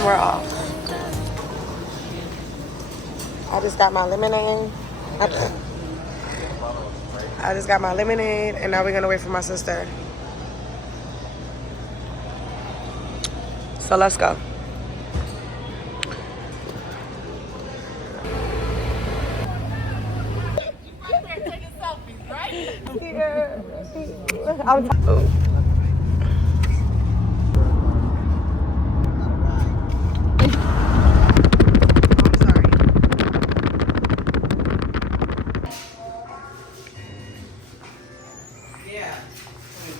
and we're off. I just got my lemonade. I just got my lemonade, and now we're gonna wait for my sister. So let's go.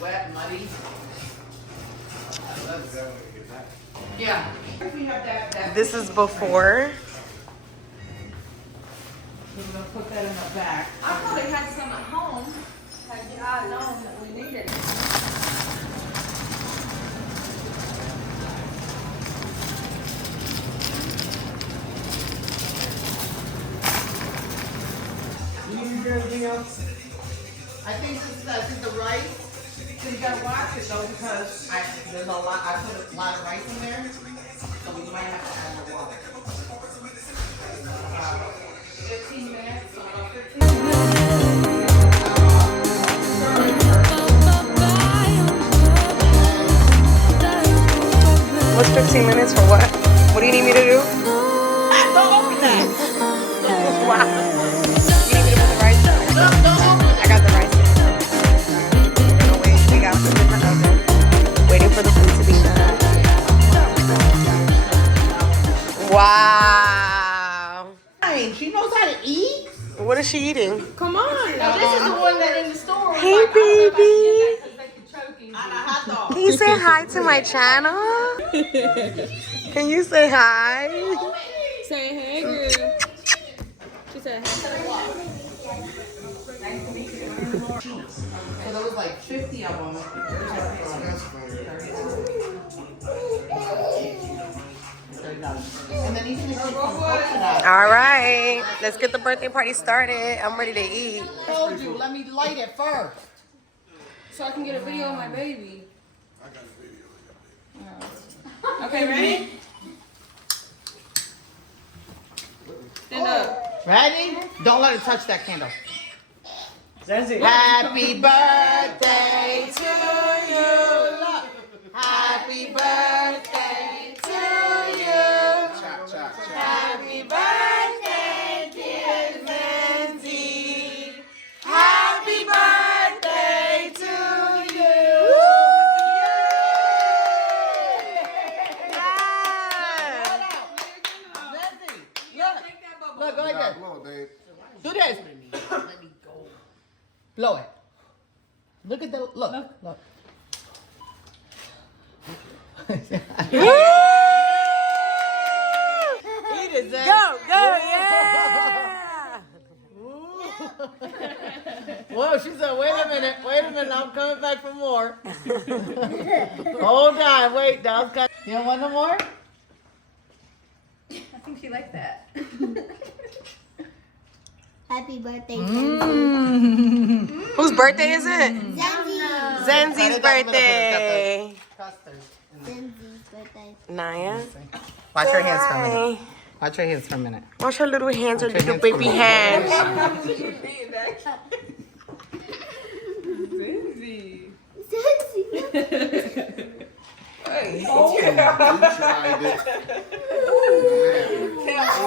Wet, muddy. Yeah. This is before. We're gonna put that in the back. I probably had some at home. Had God known that we needed it. You need anything else? I think the rice. So you gotta watch it though because there's a lot. I put a lot of rice in there, so we might have to add more water. 15 minutes. So about 15 What's 15 minutes for what? What do you need me to do? Don't open that. Wow. You need me to put the rice in? Don't open it. I got the rice in. We're gonna wait. We got food in the oven. Waiting for the food to be done. Wow. She knows how to eat. What is she eating? Come on. Now, this is the one that in the store. Was Hey, like, I don't know if I baby. should get that 'cause they could choke you. On a hot dog. Can you say hi to my channel? Can you say hi? Say hey, girl. She said hey. So there was like 50 of them. And then you can make some coconut. All right, let's get the birthday party started. I'm ready to eat. I told you, let me light it first. So I can get a video of my baby. Okay, ready? Stand up. Ready? Don't let it touch that candle. Happy birthday to you. Look. Happy birthday to you. Happy birthday, dear Lindsay. Happy birthday to you. Lindsay, look, go like this. Do this. Blow it. Look at the look. Eat it, Zach. Go, yeah! Whoa, she said, wait a minute, I'm coming back for more. Hold on, wait, that was kind. You don't want no more? I think she liked that. Happy birthday, Whose birthday is it? Zenzi. Zenzi's birthday. Zenzi's birthday. Naya. Watch her hands for a minute. Hi. Watch her hands for a minute. Watch her little hands, her Watch her little hands baby for me. hands. Zenzi.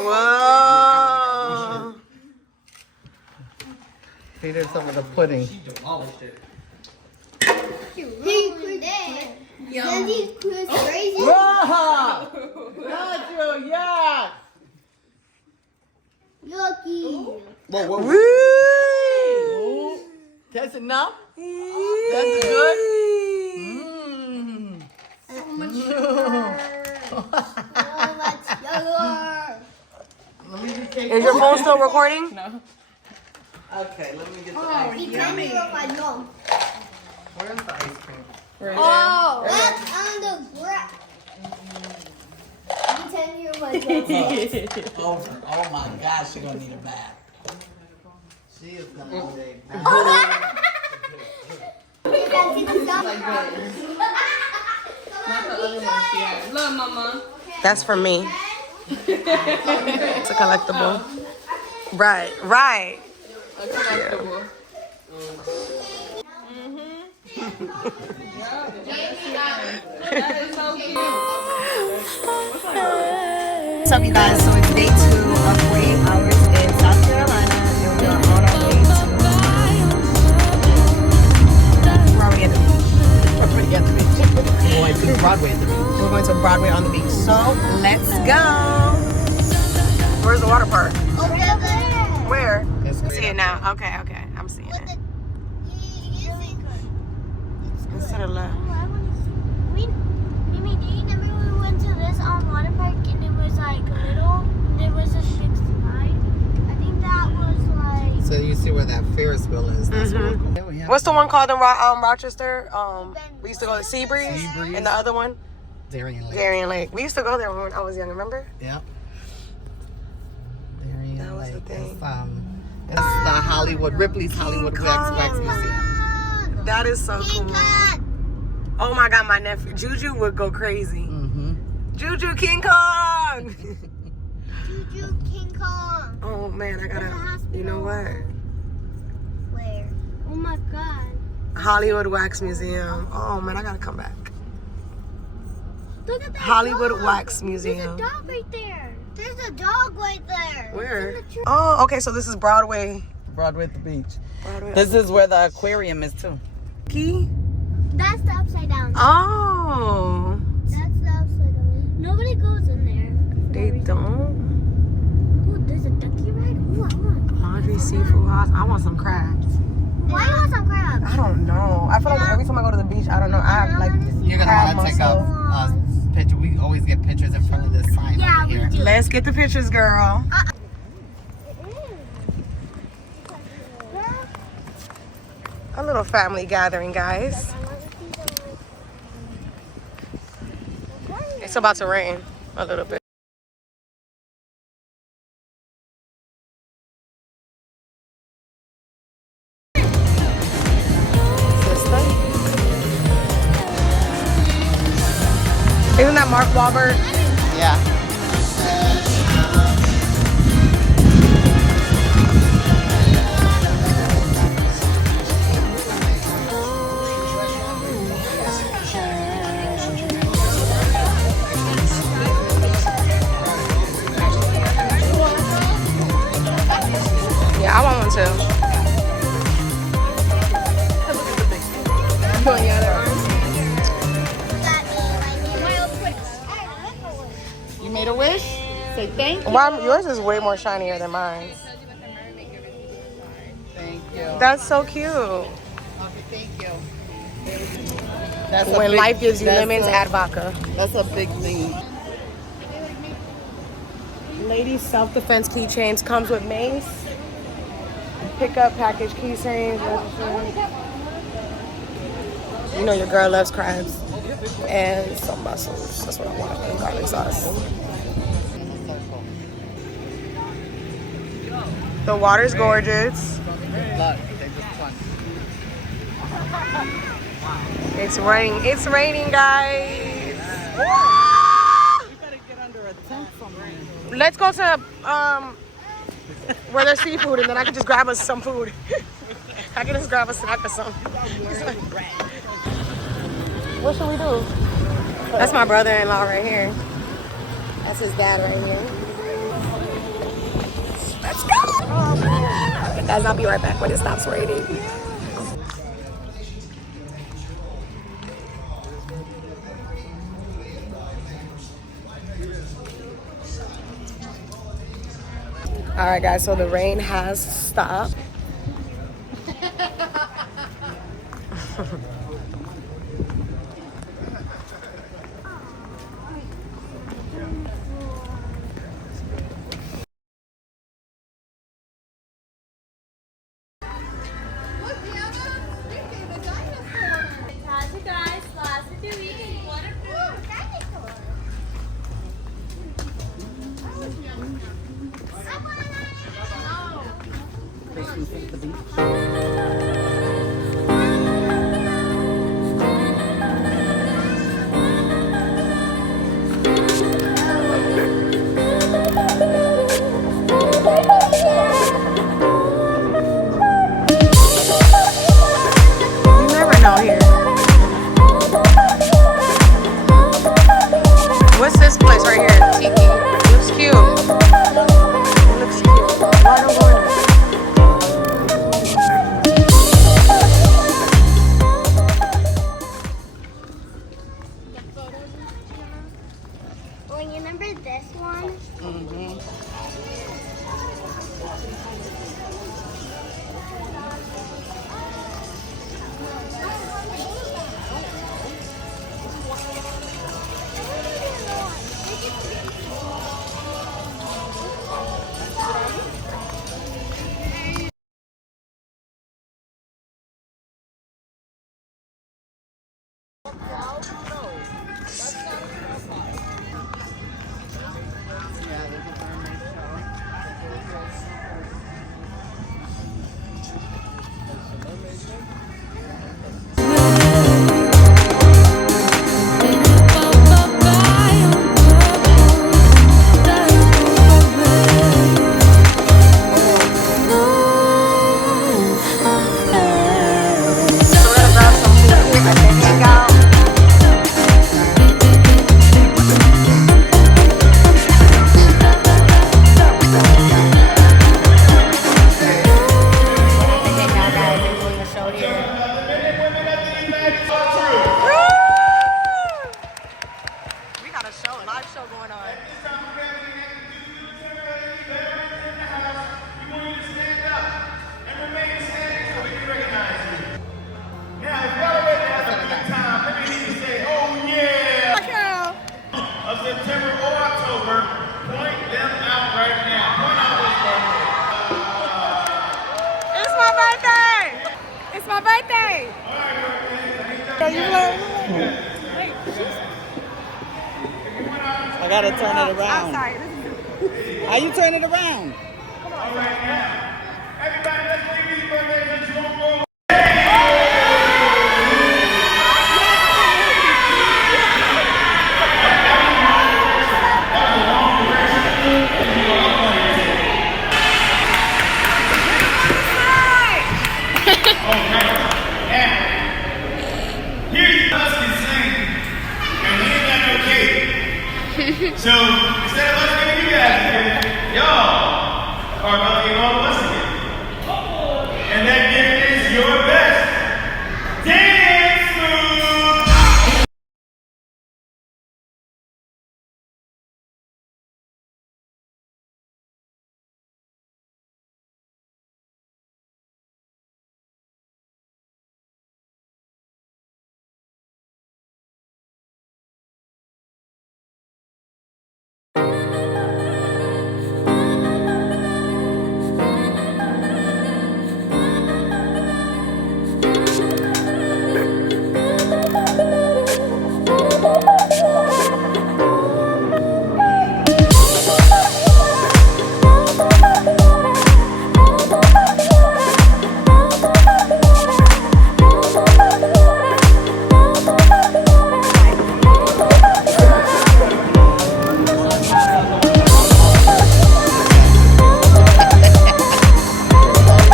Whoa. He did some of the pudding. Zenzi's crazy. Whoa! Not you, yeah! Yucky. Woo. That's enough? That's good? Mmm. So much sugar. Let me just take Is your phone still recording? No. Okay, let me get the ice cream. Yummy. Where's the ice cream? Right Oh, that's on the ground. Over. Oh my gosh, she's gonna need a bath. She is gonna need a bath. Not the other one she had. Look, mama. That's for me. It's a collectible. Right, right. A collectible. That is so cute. What's up, you guys? So it's day 2 of 48 hours in South Carolina, and we are on our way to. We're already at the beach. We're already at the beach. We're going to Broadway at the beach. We're going to Broadway on the beach. So let's go. Where's the water park? Over there. Where? Let's I see it now. Okay, okay. I'm seeing it. It's to the left. Mimi, do you remember we went to this water park and it was like little? There was a big slide. I think that was like. So you see where that Ferris wheel is. That's where we're going. What's the one called in Rochester? We used to go to Seabreeze. Seabreeze. And the other one? Darien Lake. Darien Lake. We used to go there when I was young, remember? Yep. Darien That was Lake. the thing. It's the Hollywood, Ripley's Hollywood Wax Museum. That is so cool. Oh my God, my nephew Juju would go crazy. Mm-hmm. Juju King Kong. Juju King Kong. Oh man, I gotta. You know what? Where? Oh my God. Hollywood Wax Museum. Oh man, I gotta come back. Look at that Hollywood dog. Wax There's Museum. a dog right there. There's a dog right there. Where? It's in the tree. Oh, okay. So this is Broadway. Broadway at the beach. Broadway. This is where the aquarium is too. Key. That's the upside down. Oh, That's the upside down. Nobody goes in there. they don't. Ooh, there's a ducky ride. Ooh, I want. Laundry Seafood House. I want some crabs. Why you want some crabs? I don't know. I feel like every time I go to the beach, I don't know. I have like. You're gonna crab want to take a muscle. picture. We always get pictures in front of this sign Yeah, over we here. do. Let's get the pictures, girl. A little family gathering, guys. It's about to rain a little bit. Isn't that Mark Wahlberg? Yeah. Yeah, I want one too. Put on your other arm. You made a wish? Say thank you. Wow, yours is way more shinier than mine. Thank you. That's so cute. Okay, thank you. That's a When big- life gives you that's lemons, a- add vodka. That's a big thing. Ladies self-defense keychains comes with mace. Pickup package keychains. You know your girl loves crabs. And some mussels. That's what I want. And garlic sauce. The water's gorgeous. Look, they just plunged. It's raining. It's raining, guys. We better get under a tent somewhere. Let's go to where there's seafood, and then I can just grab us some food. I can just grab a snack or something. What should we do? That's my brother-in-law right here. That's his dad right here. Let's go! Guys, I'll be right back when it stops raining. All right, guys, so the rain has stopped. How's it guys? Last of the week and what a Like, you remember this one? Mm-hmm. Yeah, there's a mermaid We got a show, live show going on. Now, if y'all are ready to have a good time, maybe you need to say, oh yeah! Of September or October, point them out right now. Point out this birthday. It's my birthday! It's my birthday! Are you I gotta turn it around. I'm sorry. How you turn it around? All right, now. Everybody, let's leave these birthdays at your own roll. Here's us can sing, and we ain't got no cake. So instead of us giving you guys a gift, y'all are about to give all of us a gift. And that gift is your best dance move.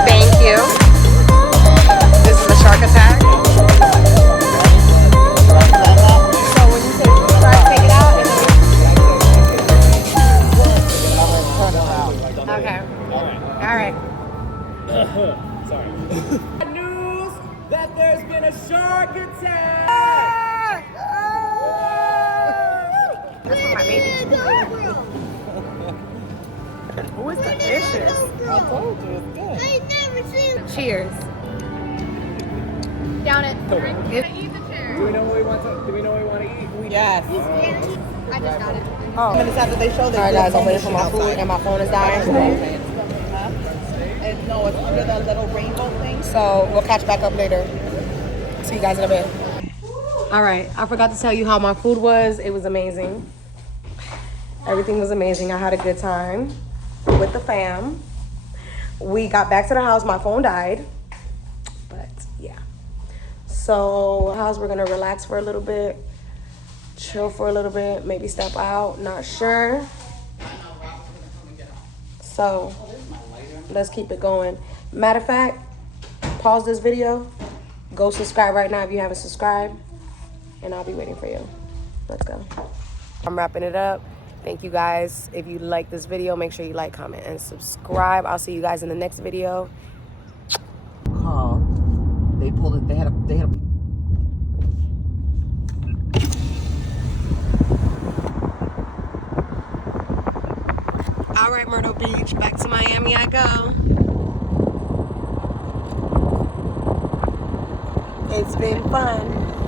Thank you. This is a shark attack. So when you say shark, take it out and then okay. All right. News that there's been a shark attack! That's for my baby. Oh, it's delicious. I told you it's good. I never seen. Cheers. Down it. Do we know what we want to eat? Yes. I just got it. Oh. Minutes after they show, they All right, guys, I'm waiting for my food and my phone is dying. And no, it's under the little rainbow thing. So we'll catch back up later. See you guys in a bit. All right, I forgot to tell you how my food was. It was amazing. Everything was amazing. I had a good time with the fam. We got back to the house. My phone died. But yeah. So house, we're gonna relax for a little bit, chill for a little bit, maybe step out, not sure. So let's keep it going. Matter of fact, pause this video, go subscribe right now if you haven't subscribed, and I'll be waiting for you. Let's go. I'm wrapping it up. Thank you guys. If you like this video, make sure you like, comment, and subscribe. I'll see you guys in the next video. Call. They pulled it. They had a All right, Myrtle Beach, back to Miami I go. It's been fun.